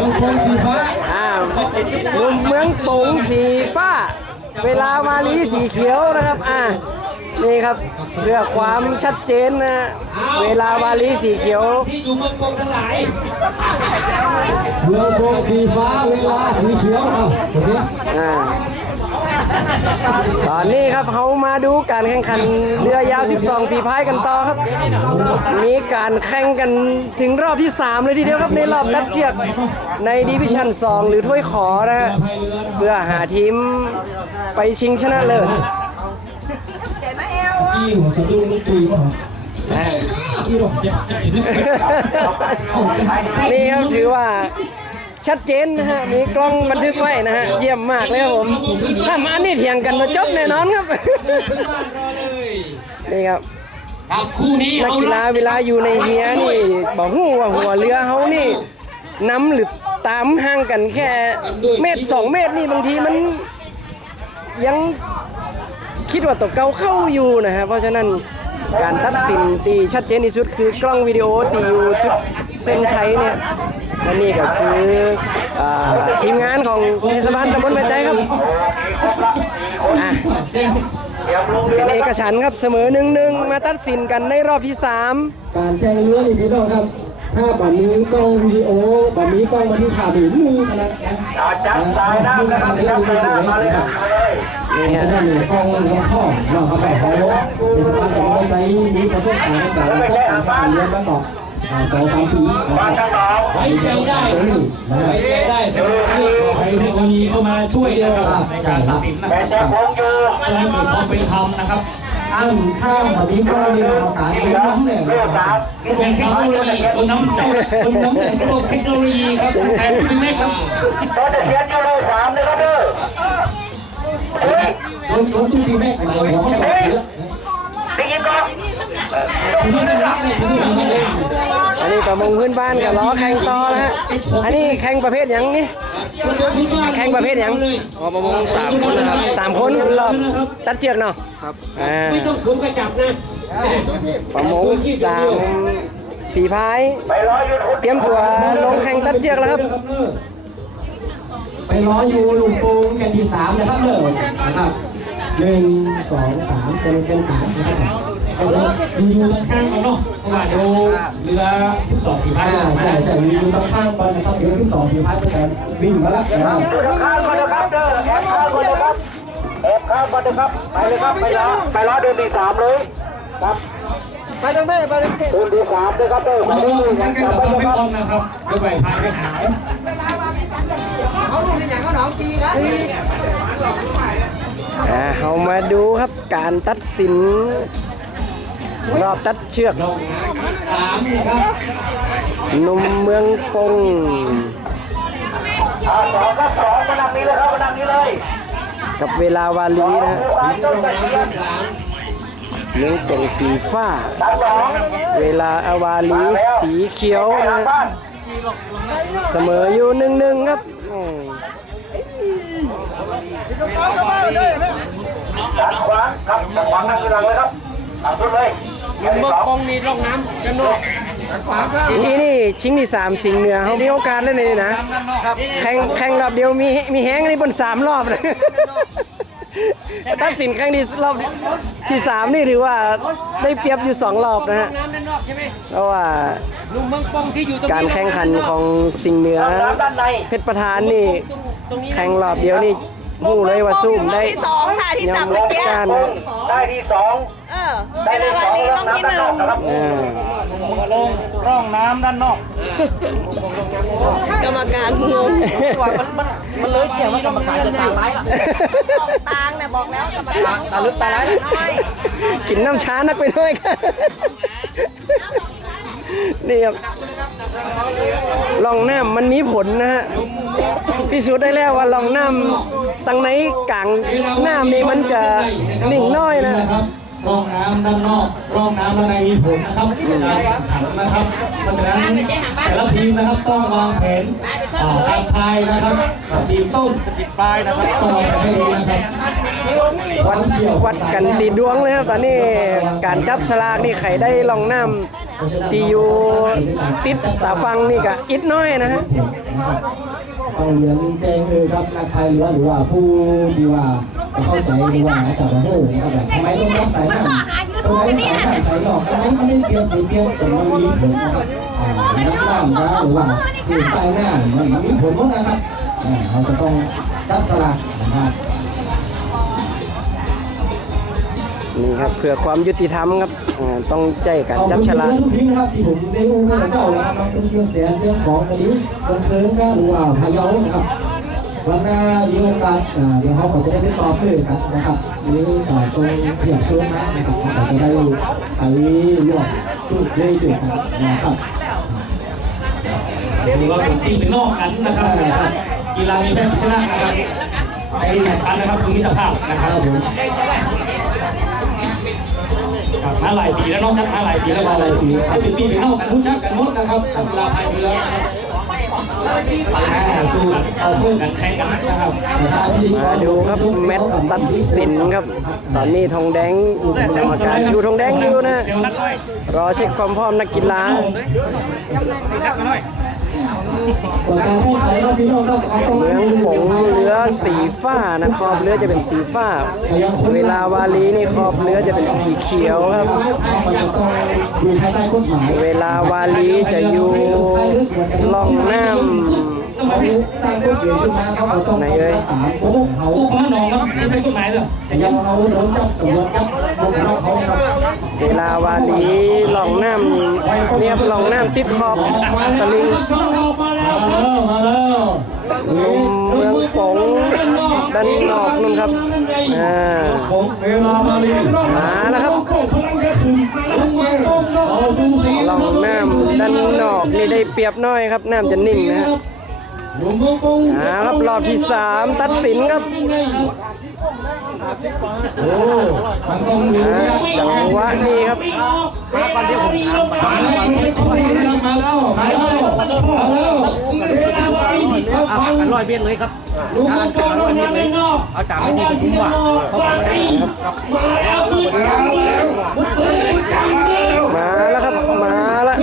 ลงโพงสีฟ้าอ่าหนุ่มเมืองปงสีฟ้า เวลามาลีสีเขียวนะครับอ่านี่ครับเพื่อความชัดเจนนะเวลาวาลีสีเขียวที่อยู่เมืองกงทั้งหลายเมืองโพงสีฟ้าเวลาสีเขียวเอาโอเคอ่า ตอนนี้ครับเขามาดูการแข่งขันเรือยาว 12 ฝีพายกันต่อครับ มีการแข่งกันถึงรอบที่ 3 เลยทีเดียวครับในรอบตัดเชือกในดิวิชั่น 2 หรือถ้วยขอนะฮะเพื่อหาทีมไปชิงชนะเลิศกี้หัวสะดุ้งลูกตีป่ะกี้หรอกเจ็บนี่ครับถือว่า ชัดเจนนะฮะ มีกล้องบันทึกไว้นะฮะ เยี่ยมมากเลยครับผม ถ้ามานี่เถียงกันมาจบแน่นอนครับขึ้นบ้านรอเลยนี่ครับครับคู่นี้นักเอากีฬาละเวลาอยู่ในเฮียนี่บอกหูว่าหัวเรือเขานี่น้ำหรือตามห่างกันแค่เมตรสองเมตรนี่บางทีมัน ยังคิดว่าตกเกาเข้าอยู่นะฮะเพราะฉะนั้นการตัดสินตีชัดเจนที่สุดคือกล้องวิดีโอตีอยู่จุด เส้นชัยเนี่ยและนี่ก็คืออ่าทีมงานของเทศบาลตำบลแม่ใจครับอะเป็นเอกฉันท์ครับเสมอหนึ่งหนึ่งมาตัดสินกันในรอบที่สามการแข่งเรือนี่พี่น้องครับถ้าแบบนี้กล้องวิดีโอแบบนี้กล้องบันทึกข่าวถึงมือขนาดนั้นจับสายน้ำนะครับจับสายน้ำมาเลยครับนี่จะฮะได้มีกล้องมันก็ข้อเนาะครับแบบเขาในสภาพของเราใจมีประสบการณ์จากการแข่งขันเรื อมาสองสามปีนะครับไว้ใจได้นะครับไว้ใจได้สำหรับที่ขอให้เทคโนโลยีเข้ามาช่วยนะครับในการตัดสินนะครับเพื่อให้เกิดความเป็นธรรมนะครับอ้างข้ามแบบนี้กล้องนี่มากาเป็นน้ำแหล่งนะครับเป็นเทคโนโลยีเป็นน้ำเจ้าเป็นน้ำแหล่งโลกเทคโนโลยีครับแทนคุณแม่ครับรถรถชื่อพี่แม่ของเราเขาสอนเยอะคุณพี่สำรับเนี่ยพี่สำรับเนี่ยอั นนี้ประมงพื้นบ้านกับล้อแข่งต่อนะฮะ อันนี้แข่งประเภทหยังนี่ แข่งประเภทหยังอ๋อประมงสามคนนะครับ สามคนรอบตัดเชือกเนาะครับอ่าไม่ต้องสวมกระจับนะประมงสามฝีพาย เตรียมตัวลงแข่งตัดเชือกแล้วครับ ไปรออยู่ลุงโป่งแกนที่สามนะครับเด้อนะครับหนึ่งสองสามเป็นเป็นฐานนะครับ ก็เลยอยู่ข้างกันเนาะเพราะว่าเดี๋ยวเรือทุกสองสี่พันใช่ใช่มีอยู่ข้างๆกันนะครับเดี๋ยวขึ้นสองทีพัดก็จะวิ่งมาแล้วนะครับข้ามก่อนนะครับเด้อแอบข้ามก่อนนะครับแอบข้ามก่อนนะครับไปเลยครับไปล้อไปล้อเดินที่สามเลยครับไปทางแม่ไปทางแม่เดินที่สามเลยครับเด้อไปเราเรื่อยๆทั้งกันนไปเราเลยครับกองนะครับเดี๋ยวไปพายไปหายอ่าเรามาดูครับการตัดสิน รอบตัดเชือกสามนะครับหนุ่มเมืองปงอ่าสองครับสองมานั่งนี้เลยครับมานั่งนี้เลยกับเวลาวาลีนะฮะสามต้นตะเคียนเมืองปงสีฟ้าสามสองเวลาอาวาลีสีเขียวไปนะทางฮะบ้านเสมออยู่หนึ่งหนึ่งครับอืมด้านขวาครับด้านขวานั่งอยู่หลังเลยครับหลังสุดเลย เมืองปองมีร่องน้ำกันด้วยนี่นี่ชิงที่สามสิงห์เหนือเขามีโอกาสเล่นเลยนะแข่งแข่งรอบเดียวมีมีแห้งนี่บนสามรอบเลยตัดสินครั้งที่รอบที่สามนี่ถือว่าได้เปรียบอยู่สองรอบนะฮะน้ำด้านนอกใช่ไหมเพราะว่าลุงเมืองปองที่อยู่ตรงการนี้แข่งขันของสิงห์เหนือน้ำด้านในเพชรประธานนี่แข่งรอบเดียวนี่หูเลยว่าสู้ได้ที่สองค่ะที่ยัจับงเมื่อกี้การปนะงได้ที่สองเออ ได้เลาที่วันนี้ต้องที่หนึ่งอ่าลงร่องน้ำด้านนอกกรรมการงงมันเลยเกี่ยวว่ากรรมการจะตามร้ายล่ะสองตางเนี่ยบอกแล้วกรรมการตาลึกตาไหลน้อยกินน้ำช้านักไปด้วยครับนี่ครับลองน้ำมันมีผลนะฮะพิสูจน์ได้แล้วว่าลองน้ำตั้งไหนกลางน้ำนี่มันจะนิ่งน้อยนะค รับร่องน้ำด้านนอกร่องน้ำด้านในมีผลนะครับในการแข่งขันนะครับเพราะฉะนั้นแต่ละทีมนะครับต้องวางแผนอ่าการพายนะครับทีมต้นจะติดปลายนะครับต้องวางแผนให้ดีนะครับวัดวัดกันตีดวงเลยครับตอนนี้การจับฉลากนี่ใครได้ลองน้ำที่อยู่ติดสาฟังนี่ก็อิดน้อยนะฮะต้องเรียนแจ้งคือครับนักพายเรือหรือว่าผู้ที่ว่า เข้าใจหรือว่าจับโอ้นะครับแบบทำไมต้องรับสายน้ำทำไมสายน้ำสายหลอกทำไมมันไม่เปลี่ยนสีเปลี่ยนแต่มันมีผลนะครับอ่านักน้ำนะหรือว่าคือใต้หน้ามันมีผลหมดนะครับอ่าเราจะต้องจัดสลักนะครับนี่ครับเพื่อความยุติธรรมครับอ่าต้องใจการจับฉลากขอบคุณทุกทีนะครับที่ผมได้อู้ให้เจ้านะครับมันเป็นเครื่องเสียงเรื่องของกระดิ่งบันเทิงก็หรือว่าพะเยานะครับ วันหน้ามีโอกาสอ่าเดี๋ยวเขาก็จะได้ไปตอบเพื่อกันนะครับวันนี้ก็ทรงเพียบชมนะนะครับเขาก็จะได้ไปร่วมจุดเลยจุดกันนะครับถือว่าเป็นทีมเป็นนอกกันนะครับกีฬามีแพ้ชนะนะครับไปแข่งขันนะครับคือมิตรภาพนะครับผมครับมาหลายปีแล้วเน้องจัดมาหลายปีแล้วมาหลายปีครับเป็นปีเป็นนอกกันรู้จักกันหมดนะครับกีฬาไทยเรือนะครับ สู้เอาเพื่อนกันแข่งกันนะครับมาดูครับแมตช์ตัดสินครับ ตอนนี้ทองแดงกรรมการชูทองแดงอยู่นะรอเช็คความพร้อมนักกีฬา นักน้อยก่อนการแข่งขันเราพี่น้องครับเอาต้องเมืองผงเรือสีฟ้านะขอบเรือจะเป็นสีฟ้า เวลาวาลีนี่ขอบเรือจะเป็นสีเขียวครับ อยู่ภายใต้กฎหมายเวลาวาลีจะอยู่ล่องน้เขาสร้างกฎเกณฑ์ขึ้นมาเขาก็ต้องตามโอ้เขาผู้ค้าหนองครับไม่ได้กฎหมายเลยแต่ยังเอาโดนจับตำรวจจับพวกเราเขาครับ เวลาวาลีล่องน้ำเนี่ยล่องน้ำติดขอบตะลิงมาแล้วมาแล้วหนุ่มเมืองผงด้านนอกนู่นครับอ่ามามาลีมาแล้วครับลองน้ำด้านนอกนี่ได้เปรียบน้อยครับน้ำจะนิ่งนะครับรอบที่สามตัดสินครับโอ้มันต้องดู จังหวะนี้ครับมาแล้วมาแล้วมาแล้วมาแล้วอันร้อยเมตรเลยครับหนุ่มเมืองปงลงมาเลยเนาะเอาจากไม่ดีผมคุ้มว่าเขาบอกไม่ได้ครับมาแล้วครับมาแล้วเ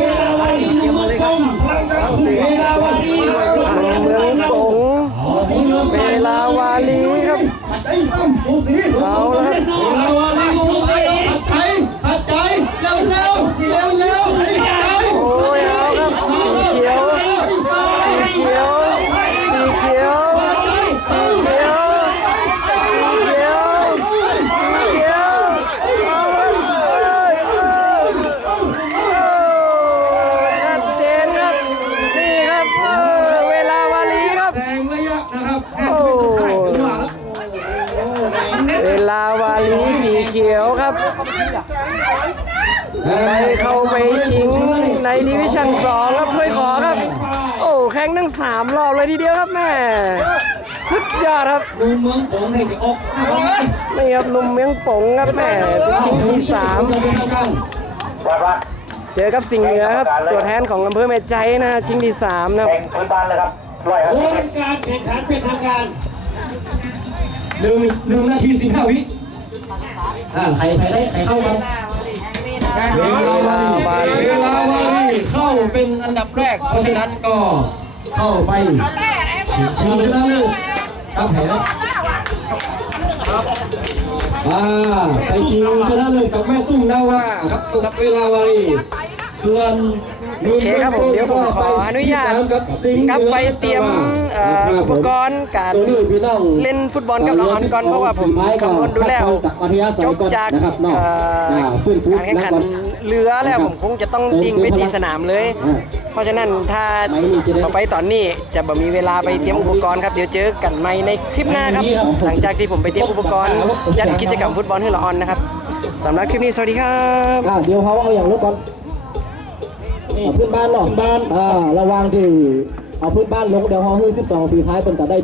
มืองผงเวลาวาลีครับไอ้ซ้ำสูสีเอาแล้วครับเวลามาลีผัดใจผัดใจเร็วเร็วเร็วเร็ว โอ้ยเอาครับสีเขียวสีเขียวสีเขียวสีเขียวสีเขียวสีเขียวเอาครับเอ้ยเอ้ยเอ้ยชัดเจนครับนี่ครับเออเวลาวาลีครับ แซงระยะนะครับ โอ้เวลาวาลีสีเขียวครับ ไปเข้าไปชิงในดิวิชั่น2ครับถ้วยขอครับ โอ้แข่งทั้ง 3 รอบเลยทีเดียวครับแม่สุดยอดครับดูเมืองผมให้จะออกนี่ครับหนุ่มเมียงปงครับแม่เป็นชิงที่แต่ว่า3เจอกับสิงห์เหนือครับ ตัวแทนของอำเภอแม่ใจนะชิงที่3นะครับแข่งพื้นบ้านเลยครับร้อยห้าสิบการแข่งขันเป็นทางการหนึ่งหนึ่งนาทีสิบห้าวิ อ่าใครใครได้ใครเข้าครับเวลาวาลีเวลาวารีเข้าเป็นอันดับแรก เพราะฉะนั้นก็เข้าไปชิงชนะเลิศครับแผลอ่าไปชิงชนะเลิศกับแม่ตุ้มนาวาครับสำหรับเวลาวารีส่วน โอเคครับผมเดี๋ยวผมขออนุญาตกลับไปเตรียมเอ่ออุปกรณ์การตัวนี้พี่น้องเล่นฟุตบอลกับน้องออนก่อนเพราะว่าผมคำนวณดูแล้วอัธยาศัจยบก่อนจากนะครับเนาะเอ่ออ่าฟื้นฟูการแข่งขันก่อนเรือแล้วผมคงจะต้องดิ่งไปตีสนามเลยอ่าเพราะฉะนั้นถ้าไม่นี่จะได้ต่อไปตอนนี้จะบ่มีเวลาไปเตรียมอุปกรณ์ครับเดี๋ยวเจอกันใหม่ในคลิปหน้าครับ หลังจากที่ผมไปเตรียมอุปกรณ์จัดกิจกรรมฟุตบอลให้ละออนนะครับสำหรับคลิปนี้สวัสดีครับอ่าเดี๋ยวเขาเอาอย่างรถก่อน เอาพื้นบ้านเนาะบ้าน อ่า ระวังที่เอาพื้นบ้านลงเดี๋ยวเขาฮื้อ12ฝีท้ายเป็นจะได้